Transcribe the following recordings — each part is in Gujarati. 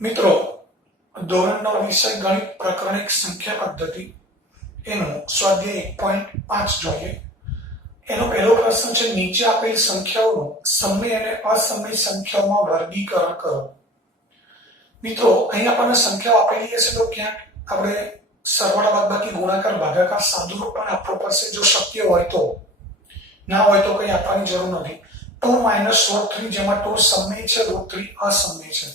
મિત્રો, ધોરણ 9 વિષય ગણિત પ્રકરણ 1 સંખ્યા પદ્ધતિ એનો સ્વાધ્યાય 1.5 જોઈએ. એનો પહેલો પ્રશ્ન છે, નીચે આપેલ સંખ્યાઓનું સમય અને અસમય સંખ્યાઓમાં વર્ગીકરણ કરો. મિત્રો, અહીં આપણને સંખ્યાઓ આપેલી હશે તો ક્યાંક આપણે સરવાળા બાદબાકી ગુણાકાર ભાગાકાર સાદુરૂપ પણ આપવું પડશે જો શક્ય હોય તો. ના હોય તો કંઈ આપવાની જરૂર નથી. 2 - √3 જેમાં 2 સમય છે, √3 અસમય છે.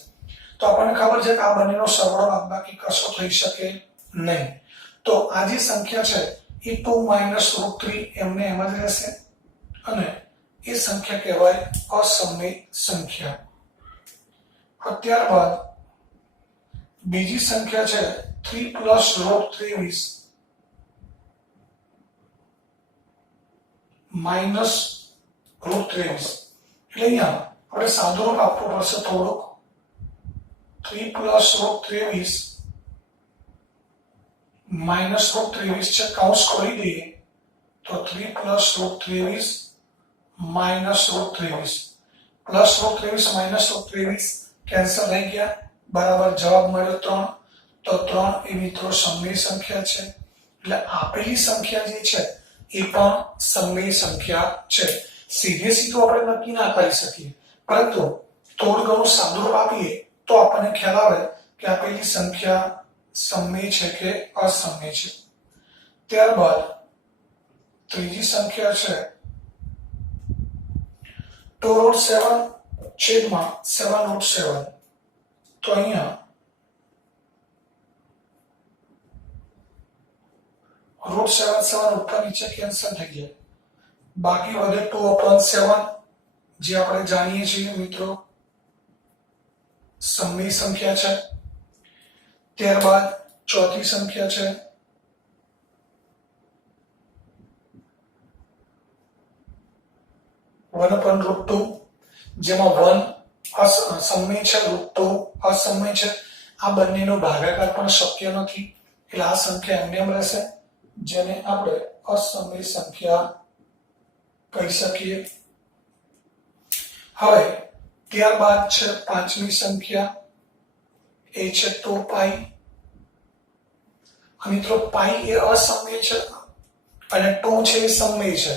તો આપણને ખબર છે કે આ બંનેનો સરવાળો બાદબાકી કશો થઈ શકે નહીં. તો આ જે સંખ્યા છે એ 2 - √3 એમને એમ જ રહેશે અને એ સંખ્યા કહેવાય અસમય સંખ્યા. ત્યારબાદ બીજી સંખ્યા છે 3 + √23 - √23. એટલે અહીંયા આપણે સાદુરૂપ આપવું પડશે થોડુંક. 3 + √23 - √23 છે, કૌંસ ખોલી દઈએ તો 3 + √23 - √23 પ્લસ √23 - √23 કેન્સલ થઈ ગયા, બરાબર જવાબ મળ્યો 3. તો 3 એ મિત્રો સમય સંખ્યા છે. એટલે આપેલી સંખ્યા જે છે એ પણ સમય સંખ્યા છે. સીધે સીધું આપણે નક્કી ના કરી શકીએ, પરંતુ થોડું ઘણું સાદુરૂપ આપીએ તો આપણને ખ્યાલ આવે કે આપેલી સંખ્યા સમય છે કે અસમય છે. ત્યારબાદ ત્રીજી સંખ્યા છે 2√7/7√7. તો અહીંયા √7 ઉપર નીચે કેન્સલ થઈ જાય, બાકી વધે 2/7 જે આપણે જાણીએ છીએ મિત્રો સમય સંખ્યા છે. ત્યારબાદ ચોથી સંખ્યા છે 1/√2 જેમાં 1 સમય છે, √2 અસમય છે. આ બંનેનો ભાગાકાર પણ શક્ય નથી એટલે આ સંખ્યા એમને એમ રહેશે, જેને આપણે અસમય સંખ્યા કહી શકીએ. હવે ત્યારબાદ છે પાંચમી સંખ્યા, એ છે 2π. મિત્રો પાઈ એ અસમય છે અને 2 છે એ સમય છે.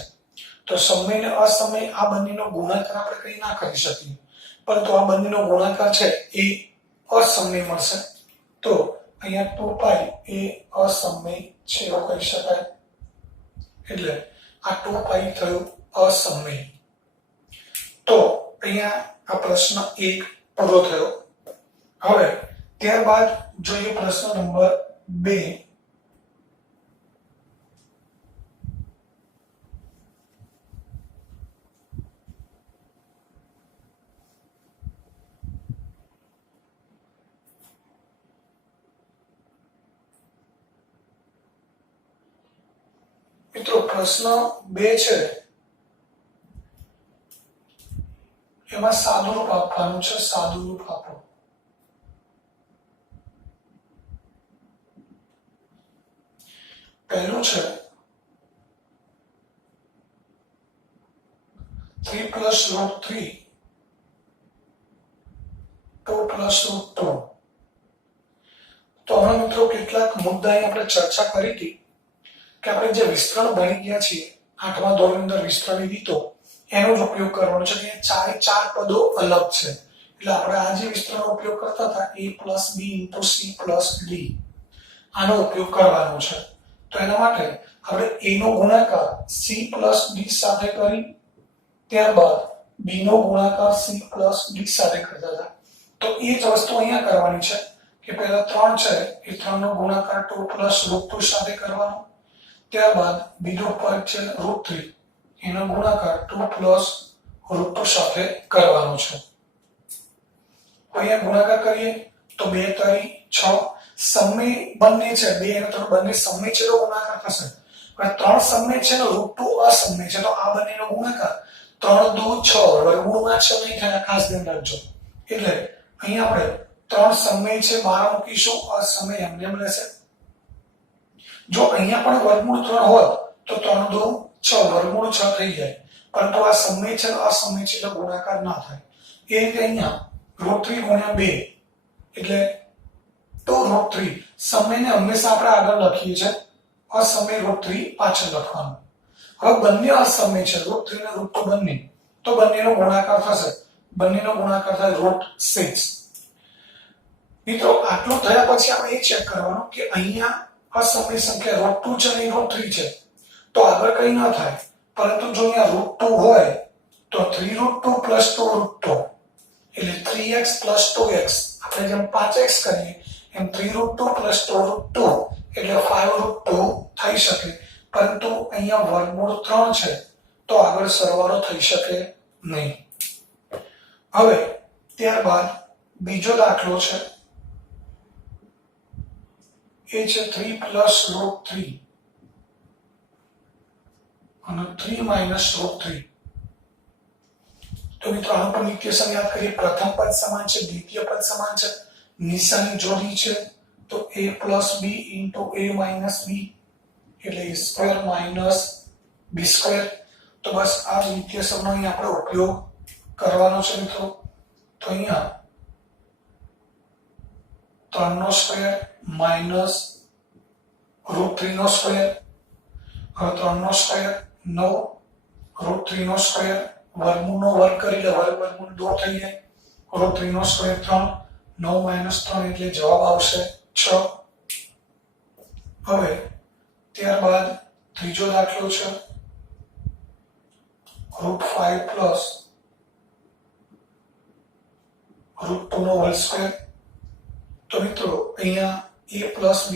તો સમય અને અસમય આ બંનેનો ગુણાકાર આપણે કંઈ ના કરી શકીએ, પરંતુ આ બંનેનો ગુણાકાર છે એ અસમય મળશે. તો અહીંયા 2π એ અસમય છે એવું કહી શકાય. એટલે આ 2π થયું અસમય. તો અહીંયા આ પ્રશ્ન 1 પૂરો થયો. હવે ત્યારબાદ જોઈએ પ્રશ્ન નંબર 2. મિત્રો પ્રશ્ન 2 છે એમાં સાદુરૂપ આપવાનું છે. સાદુરૂપ આપો. પહેલું છે 3 + √3 2 + √2. તો હમણાં મિત્રો કેટલાક મુદ્દા આપણે ચર્ચા કરી હતી કે આપણે જે વિસ્તરણ ભણી ગયા છીએ 8મા ધોરણની અંદર વિસ્તરણની રીતો એનો જ ઉપયોગ કરવાનો છે. કે ચારે ચાર પદો અલગ છે એટલે આપણે આ જે વિસ્તરણનો ઉપયોગ કરતા હતા a + b * c + d આનો ઉપયોગ કરવાનો છે. તો એના માટે આપણે a નો ગુણાકાર c + d સાથે કરી, ત્યારબાદ b નો ગુણાકાર c + d સાથે કરતા હતા. તો એ જ વસ્તુ અહીંયા કરવાની છે કે પહેલા 3 છે એ 3 નો ગુણાકાર 2 + √2 સાથે કરવાનો, ત્યારબાદ બીજો પદ છે √3 એનો ગુણાકાર 2 + √2 સાથે કરવાનો છે. અહીંયા ગુણાકાર કરીએ તો 2 તારી 6. સમય બંને છે, 2 અને 3 બંને સમય છે તો ગુણાકાર થશે. પણ 3 સમય છે ને √2 અસમય છે, તો આ બંનેનો ગુણાકાર 3 × 2 = 6, વર્ગમૂળમાં 6 નહીં થાય, ખાસ ધ્યાન રાખજો. એટલે અહીંયા આપણે 3 સમય છે બહાર મૂકીશું, અસમય એમને એમ રહેશે. જો અહીંયા પણ વર્ગમૂળ 3 હોત તો 3 × 2 = 6, વર્ગમૂળ 6 થઈ જાય, પરંતુ આ સમય છે અસમય છે એટલે ગુણાકાર ના થાય. એ રીતે અહીંયા √3 × 2 એટલે 2√3 સમયને હંમેશા આપણે આગળ લખીએ છીએ, અસમય √3 પાછળ લખવાનું. હવે બંને અસમય છે, √3 અને √2 બંને, તો બંનેનો ગુણાકાર થશે, બંનેનો ગુણાકાર થાય √6. મિત્રો આટલું થયા પછી આપણે એ ચેક કરવાનું કે અહીંયા અસમય સંખ્યા √2 છે અને √3 છે, તો આગળ કઈ ન થાય. પરંતુ જો અહીંયા √2 હોય તો 3√2 + 2√2 એટલે 3x + 2x, આપણે જેમ 5x કરીએ એમ 3√2 + 2√2 એટલે 5√2 થઈ શકે. પરંતુ અહીંયા વર્ગમૂળ 3 છે તો આગળ સરવાળો થઈ શકે નહીં. હવે ત્યારબાદ બીજો દાખલો છે, એ છે 3 + √3 અને 3 - √3. તો મિત્રો આનું પણ ઇક્વેશન યાદ કરીએ. પ્રથમ પદ સમાન છે, દ્વિતીય પદ સમાન છે, નિશાની જોડી છે, તો a + b * a - b એટલે a² - b². તો બસ આ ઇક્વેશનનો અહીં આપણે ઉપયોગ કરવાનો છે મિત્રો. તો અહીંયા 3² - √3², હવે 3² 9, √3², વર્ગમૂળનો વર્ગ કરી લે, વર્ગમૂળ દૂર થઈ જાય, √3² 3, 9 - 3 એટલે જવાબ આવશે 6. હવે ત્યારબાદ ત્રીજો દાખલો છે, √5 + √2². તો મિત્રો અહીંયા a + b²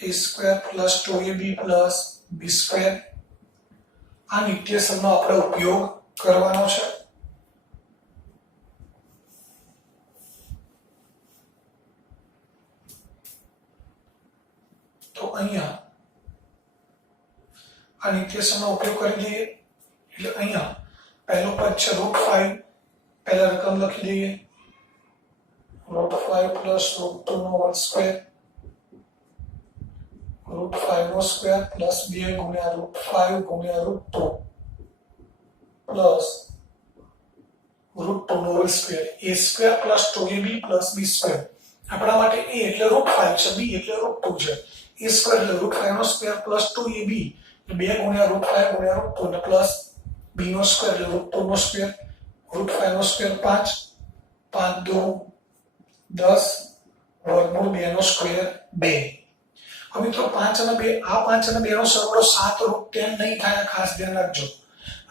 a² + 2ab + b², આ ઇક્વેશનનો આપણે ઉપયોગ કરવાનો છે. તો અહીંયા આ ઇક્વેશનનો ઉપયોગ કરી લઈએ. એટલે અહીંયા પહેલું પદ છે √5, પહેલા રકમ લખી દઈએ, √5 + √2² √5² + 2 * √5 * √2² a² + 2ab + b². આપણા માટે a એટલે √5 છે, b એટલે √2 છે, a² એટલે √5² + 2ab એટલે 2 * √5 * √2 અને પ્લસ b² એટલે √2², √5² 5, 5 * 2 = 10, વર્ગમૂળ 2² 2. હવે મિત્રો 5 અને 2, આ 5 અને 2 નો સરવાળો 7√10 નહીં થાય, ખાસ ધ્યાન રાખજો.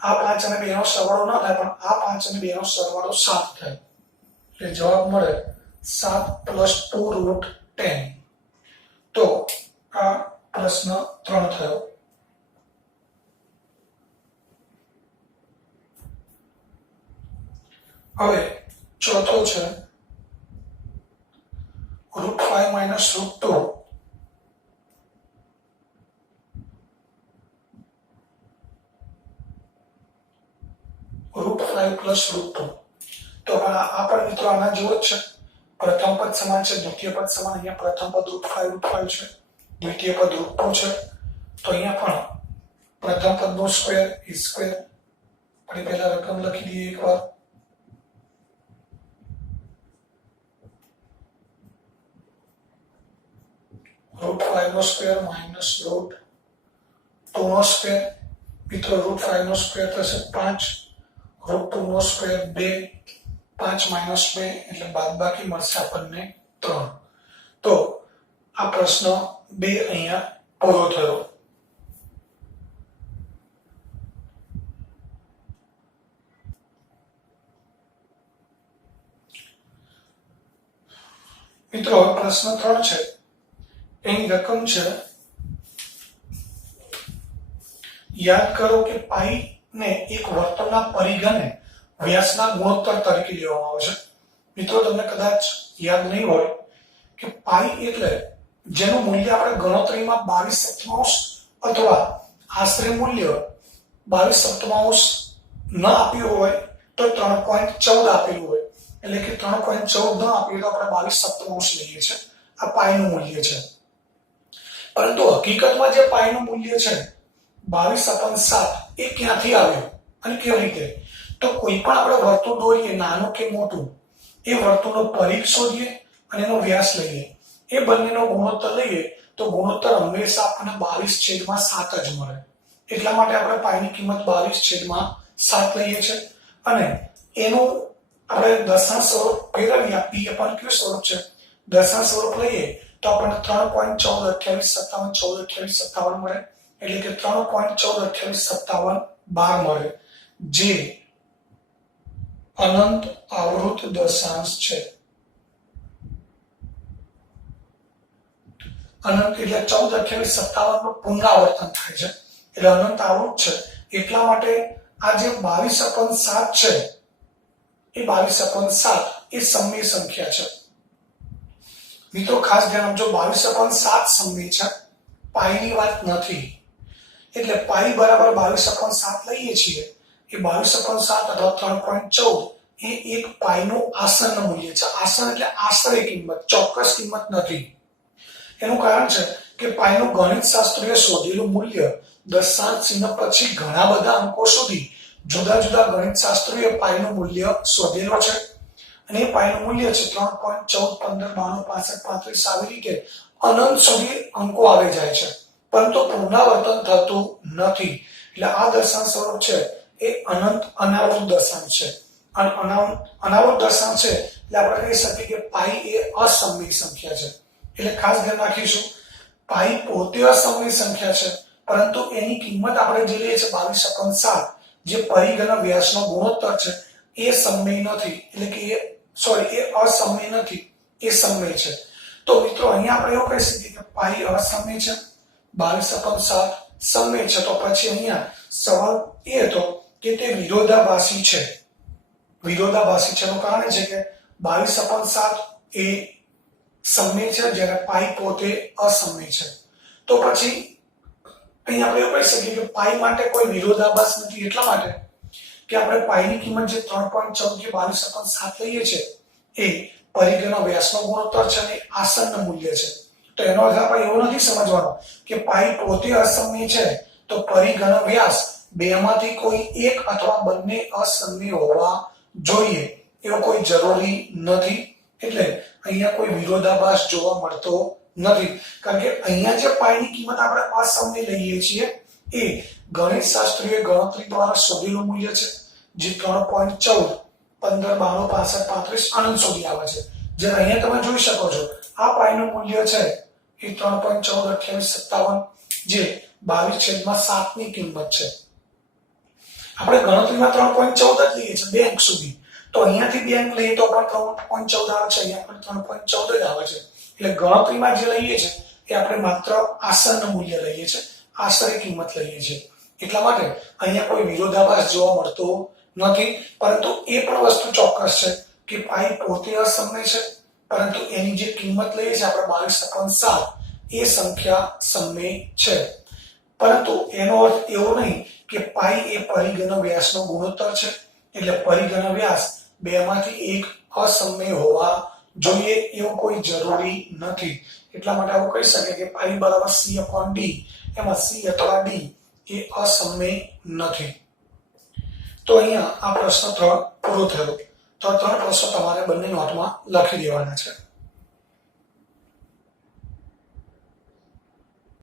આ 5 અને 2 નો સરવાળો ન થાય, પણ આ 5 અને 2 નો સરવાળો 7 થાય. એટલે જવાબ મળે 7 + 2√10. તો આ પ્રશ્ન 3 થયો. હવે ચોથો છે √5 - √2 √5 + √2. તો આ પણ મિત્રો આના જેવો જ છે. પ્રથમ પદ સમાન છે, દ્વિતીય પદ સમાન. અહીંયા પ્રથમ પદ √5 છે, દ્વિતીય પદ √2 છે. તો અહીંયા પણ પ્રથમ પદનો સ્ક્વેર a², આપણે પહેલા રકમ લખી દઈએ એકવાર, √5² - √2². મિત્રો √5² થશે 5, √2² 2, 5 - 2 એટલે બાદબાકી મળશે આપણને 3. તો આ પ્રશ્ન 2 અહીંયા પૂરો થયો. મિત્રો પ્રશ્ન 3 છે, એની રકમ છે, યાદ કરો કે પાઈ ને એક વર્તુળના પરિઘને વ્યાસના ગુણોત્તર તરીકે લેવામાં આવે છે. મિત્રો તમને કદાચ યાદ નહીં હોય કે પાઈ એટલે જેનું મૂલ્ય આપણે ગણતરીમાં 22/7 અથવા આશરે મૂલ્ય 22/7 ન આપ્યું હોય તો 3.14 આપેલું હોય, એટલે કે 3.14 ન આપ્યું તો આપણે 22/7 લઈએ છીએ. આ પાઈનું મૂલ્ય છે. પરંતુ હકીકતમાં જે પાઈનું મૂલ્ય છે 22/7 એ ક્યાંથી આવ્યું અને કેવી રીતે? તો કોઈ પણ આપણે વર્તુળ દોરીએ નાનું કે મોટું, એ વર્તુળનો પરિઘ શોધીએ અને એનો વ્યાસ લઈએ, એ બંનેનો ગુણોત્તર લઈએ તો ગુણોત્તર હંમેશા આપણને 22/7 જ મળે. એટલા માટે આપણે પાઈની કિંમત 22/7 લઈએ છીએ અને એનું આપણે દશાંશ સ્વરૂપ ફેરવીએ, p/q સ્વરૂપ છે, દશાંશ સ્વરૂપ લઈએ તો આપણને 3.142857 મળે, એટલે કે 3.142857 મળે, જે અનંત આવૃત દશાંશ છે. અનંત એટલે 142857 નું પુનરાવર્તન થાય છે એટલે અનંત આવૃત છે. એટલા માટે આ જે 22/7 છે એ 22/7 એ સમય સંખ્યા છે. મિત્રો ખાસ ધ્યાન આપજો, 22/7 સમય છે, પાઈની વાત નથી. એટલે પાઈ બરાબર 22/7 લઈએ છીએ, એ 22/7 અથવા 3.14 એ એક પાઈનું આસન મૂલ્ય છે. આસન એટલે આશરે કિંમત, ચોક્કસ કિંમત નથી. એનું કારણ છે કે પાઈનું ગણિતશાસ્ત્રીય શોધેલું મૂલ્ય દશાંશ ચિહ્ન પછી ઘણા બધા અંકો સુધી જુદા જુદા ગણિતશાસ્ત્રીય પાઈનું મૂલ્ય શોધેલો છે અને એ પાઈનું મૂલ્ય છે 3.14 15 92 65 35 આવી રીતે અનંત સુધી અંકો આવી જાય છે, પરંતુ પુનરાવર્તન થતું નથી. એટલે આ દશાંશ સ્વરૂપ છે એ અનંત અનાવૃત દશાંશ છે. અને અનાવૃત દશાંશ છે એટલે આપણે કહી શકીએ કે પાઈ એ અસમય સંખ્યા છે. એટલે ખાસ ધ્યાન રાખીશું, પાઈ પોતે અસમય સંખ્યા છે, પરંતુ એની કિંમત આપણે જે લઈએ છીએ 22/7, જે પરિઘ અને વ્યાસનો ગુણોત્તર છે, એ સમય નથી. એટલે કે એ અસમય નથી, એ સમય છે. તો મિત્રો અહીંયા આપણે એવું કહી શકીએ કે પાઈ અસમય છે, 22/7 સમય છે. તો પછી અહીંયા સવાલ એ હતો કે તે વિરોધાભાસી છે. વિરોધાભાસી છે એનું કારણ છે કે 22/7 એ સમય છે જ્યારે પાઈ પોતે અસમય છે. તો પછી અહીં આપણે એવું કહી શકીએ કે પાઈ માટે કોઈ વિરોધાભાસ નથી, એટલા માટે કે આપણે પાઈની કિંમત જે 3.14 કે 22/7 લઈએ છીએ એ પરિઘના વ્યાસનો ગુણોત્તર છે અને આસન્ન મૂલ્ય છે. તો એનો અર્થ આપણે એવો નથી સમજવાનો કે પાઈ પોતે અસમય છે તો પરિઘ અને વ્યાસ બેમાંથી કોઈ એક અથવા બંને અસમય હોવા જોઈએ, એવો કોઈ જરૂરી નથી. એટલે અહીંયા કોઈ વિરોધાભાસ જોવા મળતો નથી, કારણ કે અહીંયા જે પાઈની કિંમત આપણે અસમય લઈએ છીએ એ ગણિતશાસ્ત્રીય ગણતરી દ્વારા શોધેલું મૂલ્ય છે, જે 3.14 15 92 65 35 અનંત સુધી આવે છે. જ્યારે અહીંયા તમે જોઈ શકો છો આ પાઈનું મૂલ્ય છે એ 3.142857, જે 22/7 ની કિંમત છે. આપણે ગણતરીમાં 3.14 જ લઈએ છીએ બે અંક સુધી, તો અહીંયાથી બે અંક લઈએ તો પણ 3.14 આવે છે, અહીંયા પણ 3.14 જ આવે છે. એટલે ગણતરીમાં જે લઈએ છીએ એ આપણે માત્ર આસન્ન મૂલ્ય લઈએ છીએ, આશરે કિંમત લઈએ છીએ. એટલા માટે અહીંયા કોઈ વિરોધાભાસ જોવા મળતો નથી, પરંતુ એ પણ વસ્તુ ચોક્કસ છે કે પાઈ પોતે અસમય છે, પરંતુ એની જે કિંમત લઈએ છીએ આપણે 22/7 એ સંખ્યા સમય છે. પરંતુ એનો અર્થ એવો નહીં કે પાઈ એ પરિઘ અને વ્યાસનો ગુણોત્તર છે. એટલે પરિઘ અને વ્યાસ બેમાંથી એક અસમય હોવા જોઈએ એવું કોઈ જરૂરી નથી. એટલા માટે આવું કહી શકે કે પાઈ બરાબર c/d, એમાં c અથવા d એ અસમય નથી. તો અહીંયા આ પ્રશ્ન 3 પૂરો થયો. તો 3 પ્રશ્નો તમારે બંને નોટમાં લખી દેવાના છે.